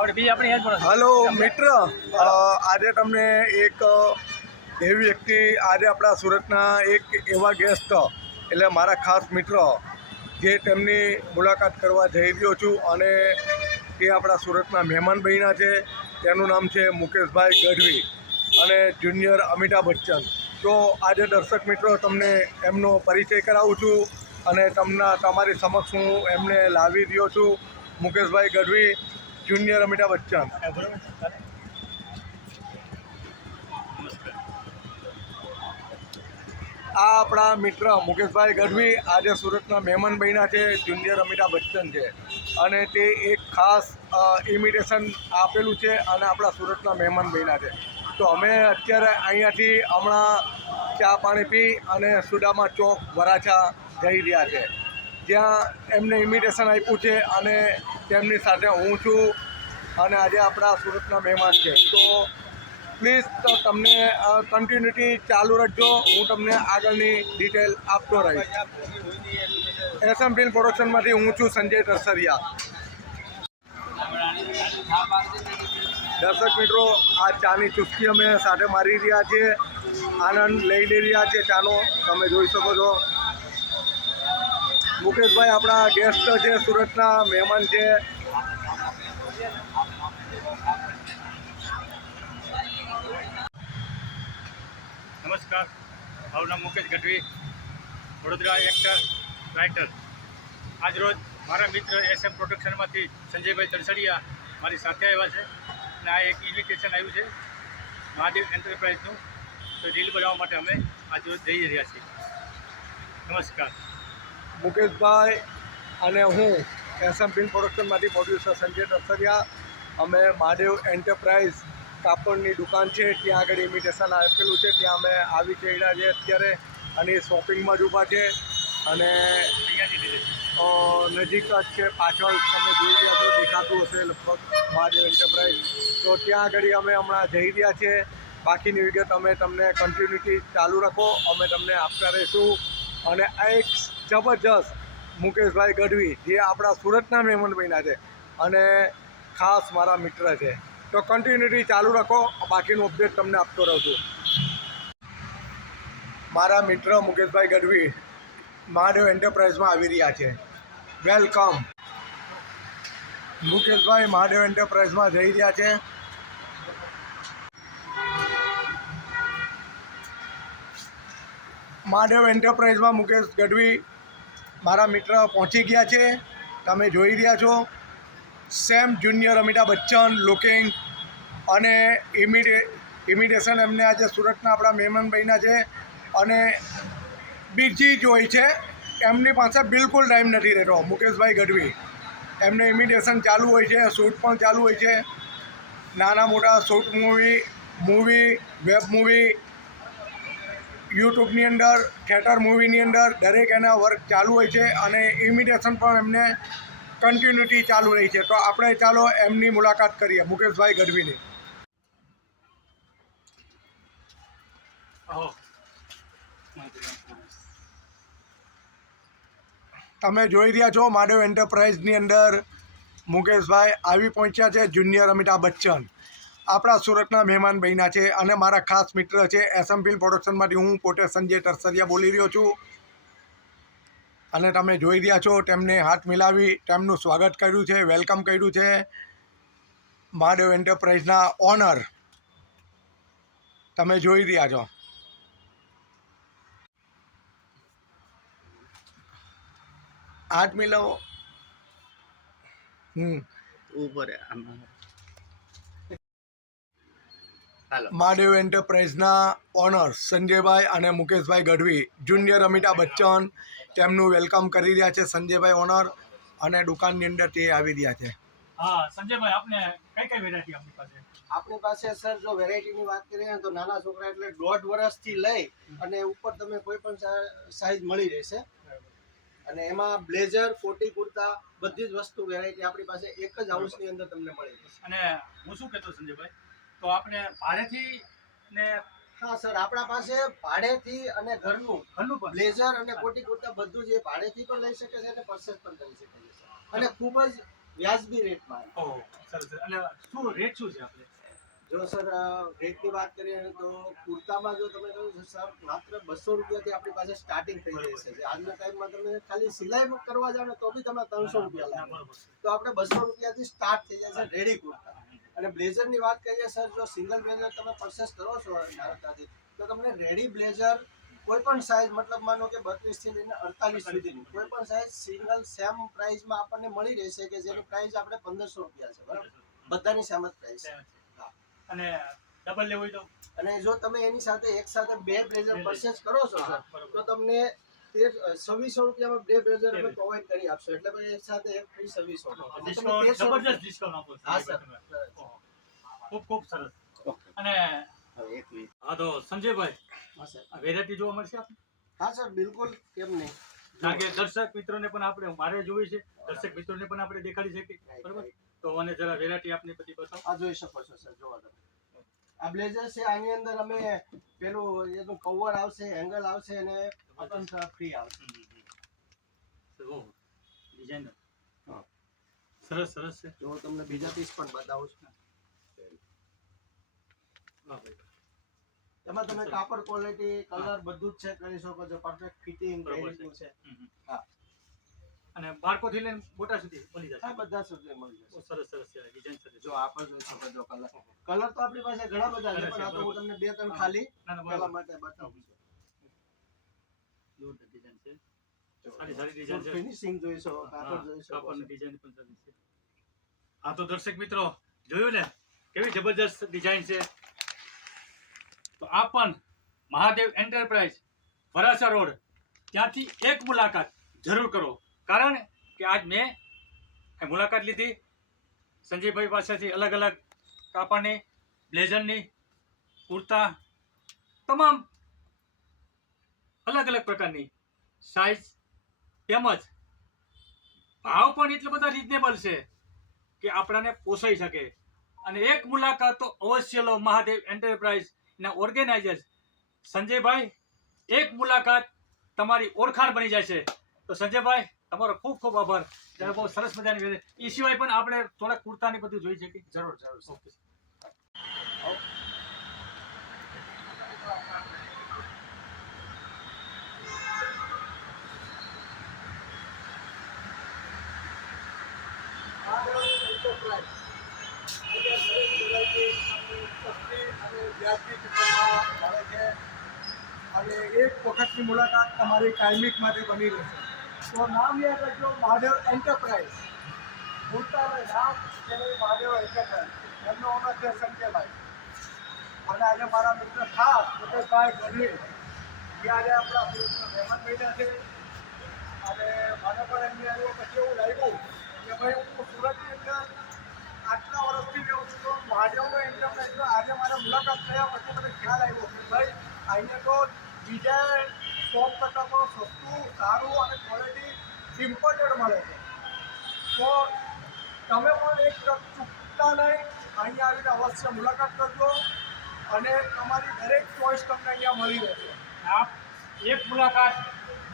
Hello મિત્ર, આજે તમને એક એવી વ્યક્તિ, આજે આપણા સુરતના એક એવા ગેસ્ટ એટલે મારા ખાસ મિત્ર જે તેમની મુલાકાત કરવા જઈ રહ્યો છું અને તે આપણા સુરતના મહેમાન બન્યા છે. તેનું નામ છે મુકેશભાઈ ગઢવી અને જુનિયર અમિતાભ બચ્ચન. તો આજે દર્શક મિત્રો તમને એમનો પરિચય કરાવું છું અને તમારી સમક્ષ હું એમને લાવી રહ્યો છું. મુકેશભાઈ ગઢવી, જુનિયર અમિતાભ બચ્ચન. આ આપણા મિત્ર મુકેશભાઈ ગઢવી આજે સુરતના મહેમાન બન્યા છે. જુનિયર અમિતાભ બચ્ચન છે અને તે એક ખાસ ઇમિટેશન આપેલું છે અને આપણા સુરતના મહેમાન બન્યા છે. તો અમે અત્યારે અહીંયાથી હમણાં ચા પાણી પી અને સુદામા ચોક વરાછા જઈ રહ્યા છે, જ્યાં એમને ઇમિટેશન આપ્યું છે અને તેમની સાથે હું છું અને આજે આપણા સુરતના મહેમાન છે. તો પ્લીઝ તો તમને કન્ટિન્યુટી ચાલુ રાખજો, હું તમને આગળની ડિટેલ આપતો રહીશ. એસએમ ફિલ્મ પ્રોડક્શનમાંથી હું છું સંજય ટરસરિયા. દર્શક મિત્રો, આ ચાની ચુસ્કી અમે સાથે મારી રહ્યા છીએ, આનંદ લઈ રહ્યા છીએ ચાનો, તમે જોઈ શકો છો. મુકેશભાઈ આપણા ગેસ્ટ છે, સુરતના મહેમાન છે. નમસ્કાર, મારું નામ મુકેશ ગઢવી, વડોદરા એક્ટર, રાઇટર. આજરોજ મારા મિત્ર એસએમ પ્રોડક્શનમાંથી સંજયભાઈ તરસડિયા મારી સાથે આવ્યા છે અને આ એક ઇન્વિટેશન આવ્યું છે મહાદેવ એન્ટરપ્રાઇઝનું. તો રીલ બનાવવા માટે અમે આજરોજ જઈ રહ્યા છીએ. નમસ્કાર. મુકેશભાઈ અને હું એસએમ ફિલ્મ પ્રોડક્શનમાંથી પ્રોડ્યુસર સંજય ટરસરિયા, અમે મહાદેવ એન્ટરપ્રાઇઝ કાપડની દુકાન છે, ત્યાં આગળ ઇમિટેશન આપેલું છે, ત્યાં અમે આવી ચડ્યા છે અત્યારે અને શોપિંગમાં જ ઊભા છે અને નજીક જ છે. પાછળ તમે જોઈ રહ્યા છો, દેખાતું હશે લગભગ મહાદેવ એન્ટરપ્રાઇઝ. તો ત્યાં આગળ અમે હમણાં જઈ રહ્યા છીએ. બાકીની વિગત અમે તમને કન્ટિન્યુટી ચાલુ રાખો, અમે તમને આપતા રહીશું. અને આ એક જબરજસ્ત મુકેશભાઈ ગઢવી જે આપણા સુરતના મહેમાન બન્યા છે અને ખાસ મારા મિત્ર છે. તો કન્ટિન્યુટી ચાલુ રાખો, બાકીનું અપડેટ તમને આપતો રહું છું. મારા મિત્ર મુકેશભાઈ ગઢવી મહાદેવ એન્ટરપ્રાઇઝમાં આવી રહ્યા છે. વેલકમ. મુકેશભાઈ મહાદેવ એન્ટરપ્રાઇઝમાં જઈ રહ્યા છે. મહાદેવ એન્ટરપ્રાઇઝમાં મુકેશ ગઢવી મારા મિત્ર પહોંચી ગયા છે, તમે જોઈ રહ્યા છો. Same junior Amitabh Bachchan looking અને ઇમિટેશન એમને આજે સુરતના આપણા મહેમાન બન્યા છે અને બીજી જ હોય છે, એમની પાસે બિલકુલ ટાઈમ નથી રહેતો. મુકેશભાઈ ગઢવી એમને ઇમિટેશન ચાલુ હોય છે, શૂટ પણ ચાલુ હોય છે, નાના મોટા શૂટ મૂવી, વેબ મૂવી, યુટ્યુબની અંદર, થિયેટર મૂવીની અંદર દરેક એના વર્ક ચાલુ હોય છે અને ઇમિટેશન પણ એમને કન્ટિન્યુટી ચાલુ રહી છે. તો આપણે ચાલો એમની મુલાકાત કરીએ, મુકેશભાઈ ગઢવીની. તમે જોઈ રહ્યા છો મહાદેવ એન્ટરપ્રાઇઝની અંદર મુકેશભાઈ આવી પહોંચ્યા છે. જુનિયર અમિતાભ બચ્ચન આપણા સુરતના મહેમાન બન્યા છે અને મારા ખાસ મિત્ર છે. એસએમ ફિલ્મ પ્રોડક્શનમાંથી હું પોતે સંજય ટરસરિયા બોલી રહ્યો છું અને તમે જોઈ રહ્યા છો તેમને હાથ મિલાવી તેમનું સ્વાગત કર્યું છે, વેલકમ કર્યું છે. મહાદેવ એન્ટરપ્રાઇઝના ઓનર તમે જોઈ રહ્યા છો. હાથ મિલાવો. મહાદેવ એન્ટરપ્રાઇઝના ઓનર સંજયભાઈ અને મુકેશભાઈ ગઢવી, જુનિયર અમિતાભ બચ્ચન, તેમનું વેલકમ કરી રહ્યા છે. સંજયભાઈ ઓનર અને દુકાનની અંદર તે આવી રહ્યા છે. હા સંજયભાઈ, આપને કઈ કઈ વેરાયટી આપણી પાસે? આપણી પાસે સર જો વેરાયટીની વાત કરીએ તો નાના છોકરા એટલે 1.5 વર્ષથી લઈ અને ઉપર તમે કોઈ પણ સાઈઝ મળી રહેશે. અને એમાં બ્લેઝર, કોટી કુર્તા બધી જ વસ્તુ વેરાયટી આપણી પાસે એક જ હાઉસની અંદર તમને મળી જશે. અને હું શું કહેતો સંજયભાઈ, તો આપણે ભાડેથી ને? હા સર, આપણા પાસે ભાડેથી અને ઘરનું બ્લેઝર અને કોટી કુર્તા બધું જે ભાડેથી પણ લઈ શકે છે અને પરચેસ પણ કરી શકે છે અને ખૂબ જ વ્યાજબી રેટમાં. ઓહો સરસ. અને શું રેટ શું છે આપણે? જો સર રેટની વાત કરીએ ને તો કુર્તામાં જો તમે કહો છો સર માત્ર 200 રૂપિયાથી આપણી પાસે સ્ટાર્ટિંગ થઈ જાય છે. આજના ટાઈમમાં તમે ખાલી સિલાઈ કરવા જાઓ ને તો બી તમે 300 રૂપિયા ના, લાગે. બરોબર છે. તો આપણે 200 રૂપિયાથી સ્ટાર્ટ થઈ જાય છે રેડી કુર્તા. અને બ્લેઝરની વાત કરીએ સર, જો સિંગલ બ્લેઝર તમે પરચેસ કરો છો નારતાથી, તો તમને રેડી બ્લેઝર કોઈ પણ સાઇઝ, મતલબ માનો કે 32 થી લઈને 48 સુધીની કોઈ પણ સાઇઝ સિંગલ સેમ પ્રાઇસમાં આપણને મળી રહેશે, કે જેની પ્રાઇસ આપણે 1500 રૂપિયા છે, બરાબર? બધાની સેમ જ પ્રાઇસ છે. હા. અને ડબલ લેવું હોય તો? અને જો તમે એની સાથે એક સાથે બે બ્લેઝર પરચેસ કરો છો સર, બરોબર. તો તમને 2600 રૂપિયામાં બે બ્લેઝર અમે પ્રોવાઈડ કરી આપશો. એટલે પછી એક સાથે એક ફ્રી 2600. ડિસ્કાઉન્ટ જબરજસ્ત ડિસ્કાઉન્ટ આપો છો. હા સર. ઓહો. ખૂબ ખૂબ સરસ. અને હવે એક મિનિટ. હા તો સંજયભાઈ, હા સર. આ વેરાયટી જોવા મળશે આપણે? હા સર, બિલકુલ, કેમ નહીં. કારણ કે દર્શક મિત્રોને પણ આપણે, મારે જોવી છે, દર્શક મિત્રોને પણ આપણે દેખાડી શકીએ, બરોબર? તો મને જરા વેરાયટી આપની બધી બતાવો. આ જોઈ શકો છો સર, જોવા તમે. આ બ્લેઝર છે, આની અંદર અમે પેલું એનું કવર આવશે, એંગલ આવશે અને બટન ફ્રી આવશે. ઓહો ડિઝાઇનર. હા. સરસ સરસ છે. જો તમને બીજા પીસ પણ બતાવું છું. વાહ ભાઈ. એમાં તમે કાપડ ક્વોલિટી, કલર બધું જ ચેક કરી શકો છો. પરફેક્ટ ફિટિંગ કઈ બરોબર રીતનું છે. છે. હા. અને બાળકોથી લઈને મોટા સુધી મળી જશે. આ બધા સુધી મળી બહુ જશે. સરસ સરસ છે ડિઝાઇન સરસ. જો આ પણ જોઈ શકો છો કલર. કલર તો આપણી પાસે ઘણા બધા છે, પણ આ તો હું તમને બે ત્રણ ખાલી ના ના પેલા બરાબર. માટે બતાવું છું. જોરદાર ડિઝાઇન છે. સારી સારી ડિઝાઇન છે. ફિનિશિંગ જોઈ શકો, કાપડ જોઈ શકો કાપડની છો. ડિઝાઇન પણ સારી છે. હા તો દર્શક મિત્રો જોયું ને કેવી જબરજસ્ત ડિઝાઇન છે. તો આ પણ મહાદેવ એન્ટરપ્રાઇઝ વરાછા રોડ, ત્યાંથી એક મુલાકાત જરૂર કરો. કારણ કે આજ મેં મુલાકાત લીધી સંજયભાઈ પાસેથી અલગ અલગ કાપડની, બ્લેઝરની, કુર્તા, તમામ અલગ અલગ પ્રકારની સાઇઝ તેમજ ભાવ પણ એટલા બધા રિઝનેબલ છે કે આપણાને પોસાઈ શકે. અને એક મુલાકાત તો અવશ્ય લો મહાદેવ એન્ટરપ્રાઇઝના ઓર્ગેનાઇઝર સંજયભાઈ. એક મુલાકાત તમારી ઓળખાણ બની જાય છે. તો સંજયભાઈ તમારો ખૂબ ખૂબ આભાર. ત્યારે બહુ સરસ મજાની વેરાયટી. એ સિવાય પણ આપણે થોડાક કુર્તાની બધું જોઈ શકીએ. જરૂર જરૂર. ઓકે. અને એક વખતની મુલાકાત તમારી કાયમિક માટે બની રહેશે. તો નામ યાદ રાખજો, મહાદેવ એન્ટરપ્રાઇઝ. કુર્તાનું નામ છે મહાદેવ એન્ટરપ્રાઇઝ. એમનો ઓનર છે સંજયભાઈ. અને આજે મારા મિત્ર ખાસ મુકેશભાઈ ગઢવી, જે આજે આપણા સુરતના મહેમાન બન્યા છે. અને મને પણ એમની આવ્યો પછી એવું લાગ્યું કે ભાઈ હું સુરતની અંદર આટલા વર્ષથી રહું છું, તો મહાદેવનો એન્ટરપ્રાઇઝનો આજે મારે મુલાકાત થયા પછી મને ખ્યાલ આવ્યો કે ભાઈ અહીંયા તો બીજા શોપ કરતાં પણ સસ્તું, સારું અને ક્વોલિટી ઇમ્પોર્ટેડ મળે છે. તો તમે પણ એક તક ચૂકતા નહીં, અહીંયા આવીને અવશ્ય મુલાકાત કરજો અને તમારી દરેક ચોઈસ તમને અહીંયા મળી રહેશે. આપ એક મુલાકાત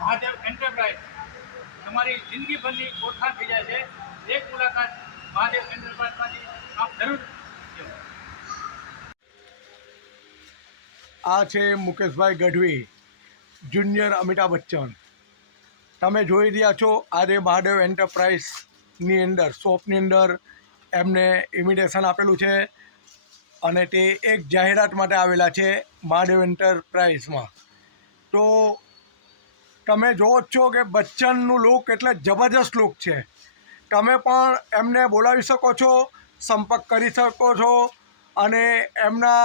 મહાદેવ એન્ટરપ્રાઇઝ તમારી જિંદગીભરની ઓળખાણ થઈ જાય છે. એક મુલાકાત મહાદેવ એન્ટરપ્રાઇઝમાંથી આપ જરૂર લો. આ છે મુકેશભાઈ ગઢવી, જુનિયર અમિતાભ બચ્ચન. તમે જોઈ રહ્યા છો આજે મહાદેવ એન્ટરપ્રાઇઝની અંદર, શોપની અંદર એમને ઇમિટેશન આપેલું છે અને તે એક જાહેરાત માટે આવેલા છે મહાદેવ એન્ટરપ્રાઇઝમાં. તો તમે જોવો જ છો કે બચ્ચનનું લુક એટલે જબરજસ્ત લુક છે. તમે પણ એમને બોલાવી શકો છો, સંપર્ક કરી શકો છો અને એમના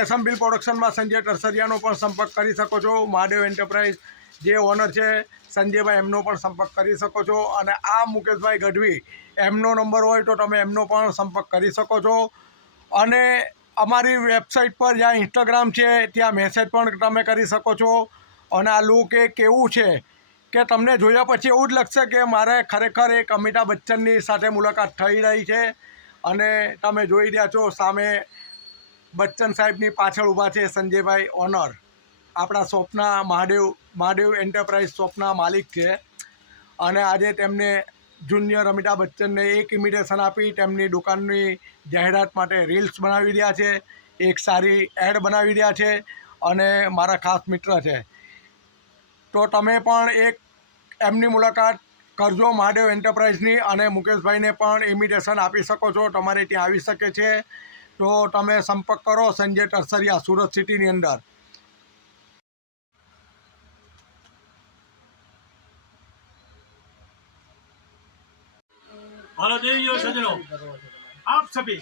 એસએમબિલ પ્રોડક્શનમાં સંજય ટરસરિયાનો પણ સંપર્ક કરી શકો છો. મહાદેવ એન્ટરપ્રાઇઝ જે ઓનર છે સંજયભાઈ, એમનો પણ સંપર્ક કરી શકો છો. અને આ મુકેશભાઈ ગઢવી, એમનો નંબર હોય તો તમે એમનો પણ સંપર્ક કરી શકો છો. અને અમારી વેબસાઇટ પર જ્યાં ઇન્સ્ટાગ્રામ છે ત્યાં મેસેજ પણ તમે કરી શકો છો. અને આ લુક એ કેવું છે કે તમને જોયા પછી એવું જ લાગશે કે મારે ખરેખર એક અમિતાભ બચ્ચનની સાથે મુલાકાત થઈ રહી છે. અને તમે જોઈ રહ્યા છો સામે બચ્ચન સાહેબની પાછળ ઊભા છે સંજયભાઈ, ઓનર, આપણા શોપના મહાદેવ એન્ટરપ્રાઇઝ શોપના માલિક છે. અને આજે તેમને જુનિયર અમિતાભ બચ્ચનને એક ઇમિટેશન આપી તેમની દુકાનની જાહેરાત માટે રીલ્સ બનાવી રહ્યા છે, એક સારી એડ બનાવી રહ્યા છે અને મારા ખાસ મિત્ર છે. તો તમે પણ એક એમની મુલાકાત કરજો મહાદેવ એન્ટરપ્રાઇઝની, અને મુકેશભાઈને પણ ઇમિટેશન આપી શકો છો, તમારે ત્યાં આવી શકે છે. તો તમે સંપર્ક કરો સંજય ટરસરિયા, સુરત સિટીની અંદર. हेलो देवियों सज्जनों, आप सभी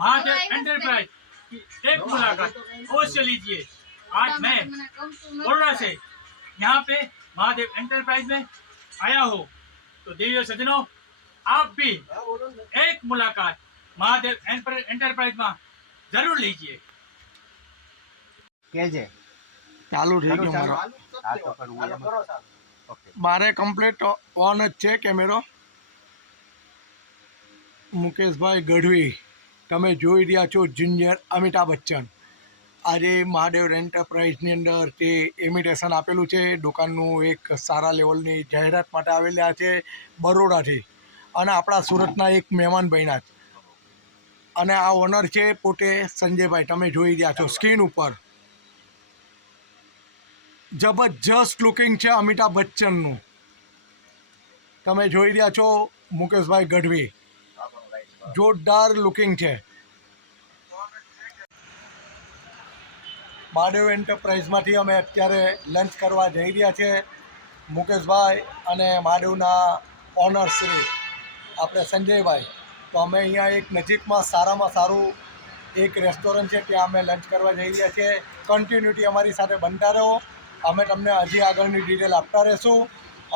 महादेव एंटरप्राइज की एक मुलाकात अवश्य लीजिए. आज मैं बड़ोड़ा से यहाँ पे महादेव एंटरप्राइज में आया हूँ, तो देवियों सज्जनों आप भी एक मुलाकात महादेव एंटरप्राइज में जरूर लीजिए. કેજે ચાલુ થઈ ગયો મારો. હા તો કરવું એમ. ઓકે. મારે કમ્પ્લીટ ઓન જ છે કેમેરો. મુકેશભાઈ ગઢવી, તમે જોઈ રહ્યા છો જુનિયર અમિતાભ બચ્ચન. આજે મહાદેવ એન્ટરપ્રાઇઝની અંદર તે ઇમિટેશન આપેલું છે. દુકાનનું એક સારા લેવલની જાહેરાત માટે આવેલા છે બરોડાથી, અને આપણા સુરતના એક મહેમાન બન્યા છે. અને આ ઓનર છે પોતે સંજયભાઈ, તમે જોઈ રહ્યા છો સ્ક્રીન ઉપર. જબરજસ્ત લુકિંગ છે અમિતાભ બચ્ચનનું. તમે જોઈ રહ્યા છો મુકેશભાઈ ગઢવી, જોરદાર લુકિંગ છે. મહાદેવ એન્ટરપ્રાઇઝમાંથી અમે અત્યારે લંચ કરવા જઈ રહ્યા છે. મુકેશભાઈ અને મહાદેવના ઓનર શ્રી આપણે સંજયભાઈ. તો અમે અહીંયા એક નજીકમાં સારામાં સારું એક રેસ્ટોરન્ટ છે, ત્યાં અમે લંચ કરવા જઈ રહ્યા છીએ. કન્ટિન્યુટી અમારી સાથે બનતા રહો, અમે તમને હજી આગળની ડિટેલ આપતા રહીશું.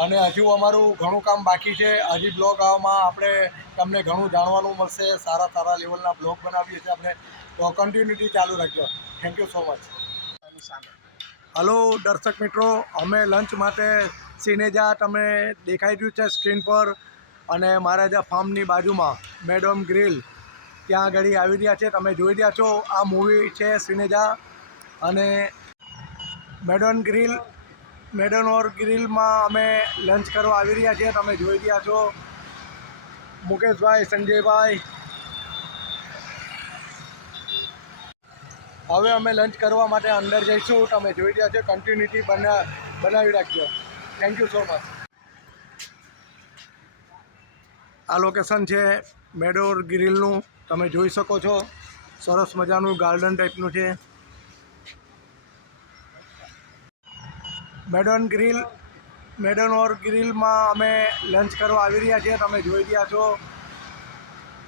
અને હજુ અમારું ઘણું કામ બાકી છે. હજી બ્લોગ આવવામાં આપણે તમને ઘણું જાણવાનું મળશે. સારા સારા લેવલના બ્લોગ બનાવીએ છીએ આપણે, તો કન્ટિન્યુટી ચાલુ રાખજો. Thank you so much. Hello દર્શક મિત્રો, અમે લંચ માટે સિનેજા તમે દેખાઈ રહ્યું છે સ્ક્રીન પર, અને મહારાજા ફાર્મની બાજુમાં મેડમ ગ્રીલ ત્યાં આગળ આવી રહ્યા છે. તમે જોઈ રહ્યા છો આ મૂવી છે સિનેજા, અને મેડન ઓર ગ્રીલમાં અમે લંચ કરવા આવી રહ્યા છીએ. તમે જોઈ રહ્યા છો મુકેશભાઈ, સંજયભાઈ. હવે અમે લંચ કરવા માટે અંદર જઈશું. તમે જોઈ રહ્યા છો, કન્ટિન્યુટી બનાવી રાખજો. Thank you so much. આ લોકેશન છે મેડોર ગ્રીલનું, તમે જોઈ શકો છો. સરસ મજાનું ગાર્ડન ટાઈપનું છે. મેડન ઓર ગ્રીલમાં અમે લંચ કરવા આવી રહ્યા છીએ. તમે જોઈ રહ્યા છો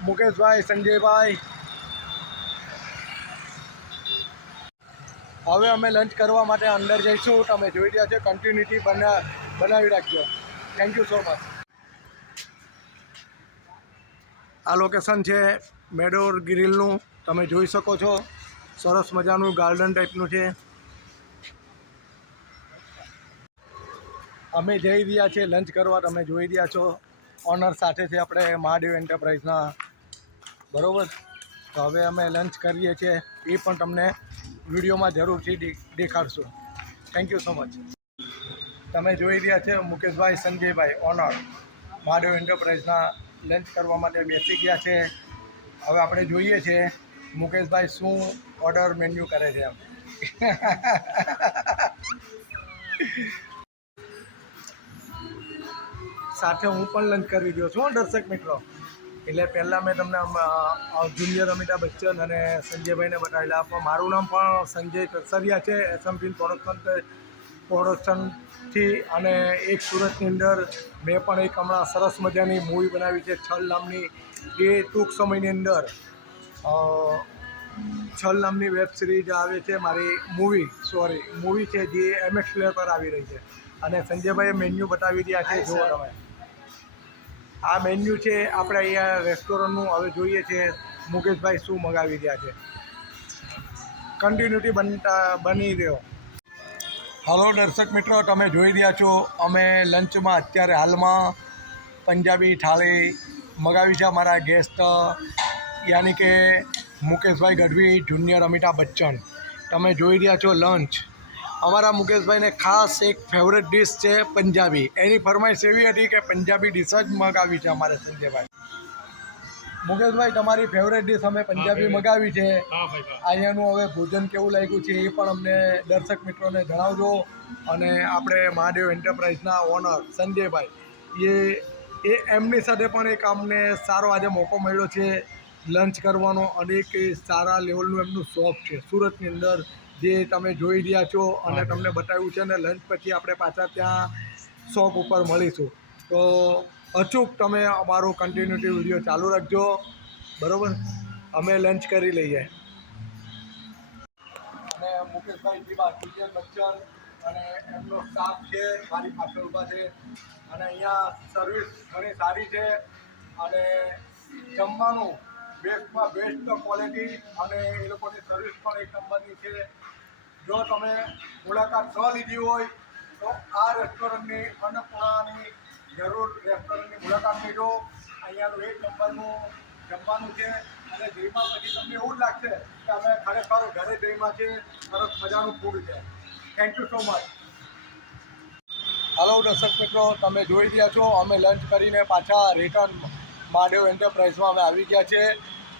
મુકેશભાઈ, સંજયભાઈ. હવે અમે લંચ કરવા માટે અંદર જઈશું. તમે જોઈ રહ્યા છો, કન્ટિન્યુટી બનાવી રાખજો. Thank you so much. આ લોકેશન છે મેડોર ગ્રીલનું, તમે જોઈ શકો છો. સરસ મજાનું ગાર્ડન ટાઈપનું છે. અમે જઈ રહ્યા છીએ લંચ કરવા. તમે જોઈ રહ્યા છો ઓનર સાથે છે આપણે મહાદેવ એન્ટરપ્રાઇઝના, બરાબર. તો હવે અમે લંચ કરીએ છીએ, એ પણ તમને વિડીયોમાં જરૂરથી દેખાડશું. Thank you so much. તમે જોઈ રહ્યા છો મુકેશભાઈ, સંજયભાઈ ઓનર મહાદેવ એન્ટરપ્રાઇઝના લંચ કરવા માટે બેસી ગયા છે. હવે આપણે જોઈએ છીએ મુકેશભાઈ શું ઓર્ડર મેન્યુ કરે છે એમ. સાથે હું પણ લંચ કરી રહ્યો છું દર્શક મિત્રો. એટલે પહેલાં મેં તમને જુનિયર અમિતાભ બચ્ચન અને સંજયભાઈને બતાવેલા, પણ મારું નામ પણ સંજય ટરસરિયા છે. એસએમ પ્રોડક્શનથી, અને એક સુરતની અંદર મેં પણ એક હમણાં સરસ મજાની મૂવી બનાવી છે છલ નામની. એ ટૂંક સમયની અંદર છલ નામની વેબ સિરીઝ આવે છે મારી. મૂવી છે જે MX પ્લેયર પર આવી રહી છે. અને સંજયભાઈએ મેન્યુ બતાવી રહ્યા છે. જુઓ તમે, આ મેન્યુ છે આપણે અહીંયા રેસ્ટોરન્ટનું. હવે જોઈએ છે મુકેશભાઈ શું મંગાવી રહ્યા છે. કન્ટિન્યુટી બની રહ્યો. હલો દર્શક મિત્રો, તમે જોઈ રહ્યા છો અમે લંચમાં અત્યારે હાલમાં પંજાબી થાળી મંગાવી છે અમારા ગેસ્ટ, યાની કે મુકેશભાઈ ગઢવી, જુનિયર અમિતાભ બચ્ચન. તમે જોઈ રહ્યા છો લંચ, અમારા મુકેશભાઈને ખાસ એક ફેવરેટ ડિશ છે પંજાબી. એની ફરમાઈશ એવી હતી કે પંજાબી ડિશ જ મગાવી છે અમારે સંજયભાઈ. મુકેશભાઈ, તમારી ફેવરેટ ડિશ અમે પંજાબી મગાવી છે. હા ભાઈ હા. અહીંયાનું હવે ભોજન કેવું લાગ્યું છે એ પણ અમને દર્શક મિત્રોને જણાવજો. અને આપણે મહાદેવ એન્ટરપ્રાઇઝના ઓનર સંજયભાઈ, એ એમની સાથે પણ એક અમને સારો આજે મોકો મળ્યો છે લંચ કરવાનો. અને એક સારા લેવલનું એમનું શોપ છે સુરતની અંદર, જે તમે જોઈ રહ્યા છો અને તમને બતાવ્યું છે. અને લંચ પછી આપણે પાછા ત્યાં શોપ ઉપર મળીશું. તો અચૂક તમે અમારો કન્ટિન્યુટી વિડીયો ચાલુ રાખજો, બરાબર? અમે લંચ કરી લઈએ. અને મુકેશભાઈ જીવા ટીચર બચ્ચન અને એમનો સ્ટાફ છે મારી પાછળ ઊભા છે. અને અહીંયા સર્વિસ ઘણી સારી છે અને જમવાનું બેસ્ટમાં બેસ્ટ ક્વોલિટી અને એ લોકોની સર્વિસ પણ એક નંબરની છે. જો તમે મુલાકાત ન લીધી હોય તો આ રેસ્ટોરન્ટની અન્નપૂર્ણાની જરૂર રેસ્ટોરન્ટની મુલાકાત લેજો. અહીંયાનું એક નંબરનું જમવાનું છે. અને જમ્યા પછી તમને એવું જ લાગશે કે અમે ખરેખર ઘરે જમ્યા છે. સરસ મજાનું ફૂડ છે. Thank you so much. હાલો દર્શક મિત્રો, તમે જોઈ રહ્યા છો અમે લંચ કરીને પાછા રિટર્ન મહાદેવ એન્ટરપ્રાઇઝમાં અમે આવી ગયા છે.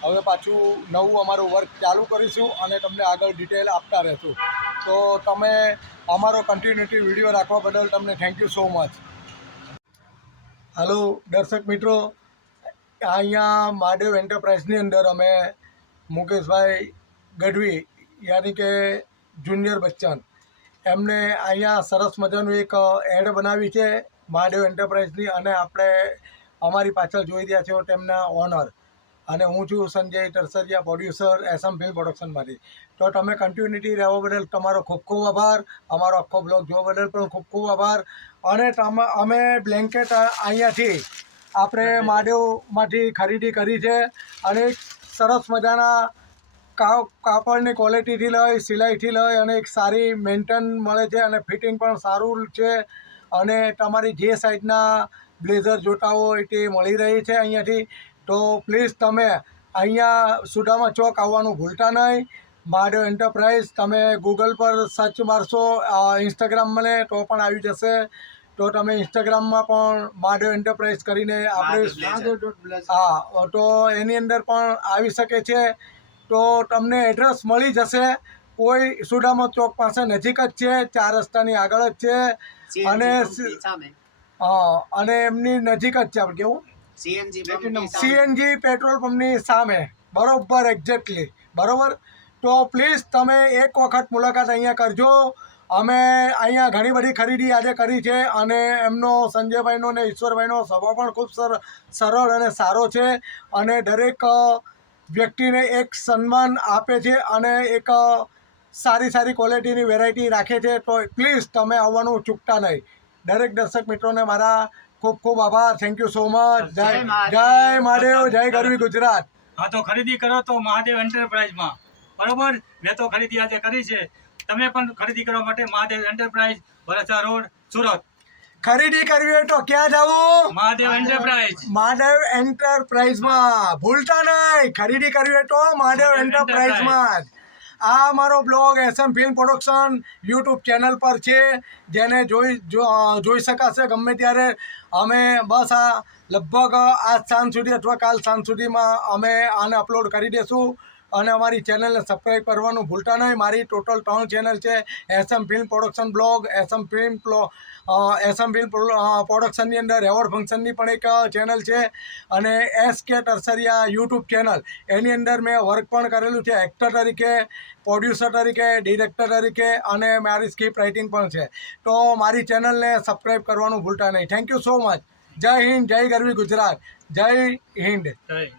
હવે પાછું નવું અમારું વર્ક ચાલુ કરીશું અને તમને આગળ ડિટેલ આપતા રહેશું. તો તમે અમારો કન્ટિન્યુટી વિડીયો રાખવા બદલ તમને થેન્ક યુ સો મચ. હાલો દર્શક મિત્રો, અહીંયા મહાદેવ એન્ટરપ્રાઇઝની અંદર અમે મુકેશભાઈ ગઢવી યાની કે જુનિયર બચ્ચન, એમને અહીંયા સરસ મજાનું એક એડ બનાવી છે મહાદેવ એન્ટરપ્રાઇઝની. અને આપણે અમારી પાછળ જોઈ રહ્યા છો તેમના ઓનર, અને હું છું સંજય તરસરિયા, પ્રોડ્યુસર એસએમ ફિલ્મ પ્રોડક્શનમાંથી. તો તમે કન્ટિન્યુટી રહેવા બદલ તમારો ખૂબ ખૂબ આભાર. અમારો આખો બ્લોગ જોવા બદલ પણ ખૂબ ખૂબ આભાર. અને અમે બ્લેન્કેટ અહીંયાથી આપણે મહાદેવમાંથી ખરીદી કરી છે. અને સરસ મજાના કાપડની ક્વોલિટીથી લઈ, સિલાઈથી લઈ અને એક સારી મેન્ટેન મળે છે અને ફિટિંગ પણ સારું છે. અને તમારી જે સાઇઝના બ્લેઝર જોતા હોય તે મળી રહી છે અહીંયાથી. તો પ્લીઝ તમે અહીંયા સુદામા ચોક આવવાનું ભૂલતા નહીં. મહાદેવ એન્ટરપ્રાઇઝ તમે ગૂગલ પર સર્ચ મારશો, ઇન્સ્ટાગ્રામ મને તો પણ આવી જશે. તો તમે ઇન્સ્ટાગ્રામમાં પણ મહાદેવ એન્ટરપ્રાઇઝ કરીને આપણે હા, તો એની અંદર પણ આવી શકે છે. તો તમને એડ્રેસ મળી જશે. કોઈ સુદામા ચોક પાસે નજીક જ છે, 4 રસ્તાની આગળ જ છે. અને અને એમની નજીક જ છે. આપણે કેવું સીએનજી પેટ્રોલ પંપની સામે, બરોબર, એક્ઝેક્ટલી બરોબર. તો પ્લીઝ તમે એક વખત મુલાકાત અહીંયા કરજો. અમે અહીંયા ઘણી બધી ખરીદી આજે કરી છે. અને એમનો સંજયભાઈનો ને ઈશ્વરભાઈનો સ્વભાવ પણ ખૂબ સરળ અને સારો છે. અને દરેક વ્યક્તિને એક સન્માન આપે છે અને એક સારી ક્વોલિટીની વેરાયટી રાખે છે. તો પ્લીઝ તમે આવવાનું ચૂકતા નહીં. દરેક દર્શક મિત્રોને મારા ખૂબ ખૂબ આભાર. Thank you so much. જય મહાદેવ, જય ગરવી ગુજરાત. હા, તો ખરીદી કરો તો મહાદેવ એન્ટરપ્રાઇઝમાં, બરોબર. મેં તો ખરીદી આજે કરી છે. તમે પણ ખરીદી કરવા માટે મહાદેવ એન્ટરપ્રાઇઝ, વરાછા રોડ, સુરત. ખરીદી કરવી હોય તો ક્યાં જવું? મહાદેવ એન્ટરપ્રાઇઝ. મહાદેવ એન્ટરપ્રાઇઝમાં ભૂલતા નહીં. ખરીદી કરવી હોય તો મહાદેવ એન્ટરપ્રાઇઝમાં જ. આ અમારો blog SM film production YouTube channel પર છે, જેને જોઈ શકાશે ગમે ત્યારે. અમે બસ આ લગભગ આજ સાંજ સુધી અથવા કાલ સાંજ સુધીમાં અમે આને અપલોડ કરી દઈશું. અને અમારી ચેનલને સબસ્ક્રાઈબ કરવાનું ભૂલતા નહીં. મારી ટોટલ 3 ચેનલ છે. SM film production blog, SM film પ્રોડક્શનની અંદર એવોર્ડ ફંક્શનની પણ એક ચેનલ છે. અને SK તરસરિયા યુટ્યુબ ચેનલ, એની અંદર મેં વર્ક પણ કરેલું છે એક્ટર તરીકે, પ્રોડ્યુસર તરીકે, ડિરેક્ટર તરીકે, અને મારી સ્ક્રિપ્ટ રાઇટિંગ પણ છે. તો મારી ચેનલને સબસ્ક્રાઈબ કરવાનું ભૂલતા નહીં. Thank you so much. જય હિન્દ, જય ગરવી ગુજરાત, જય હિન્દ. જય હિન્દ.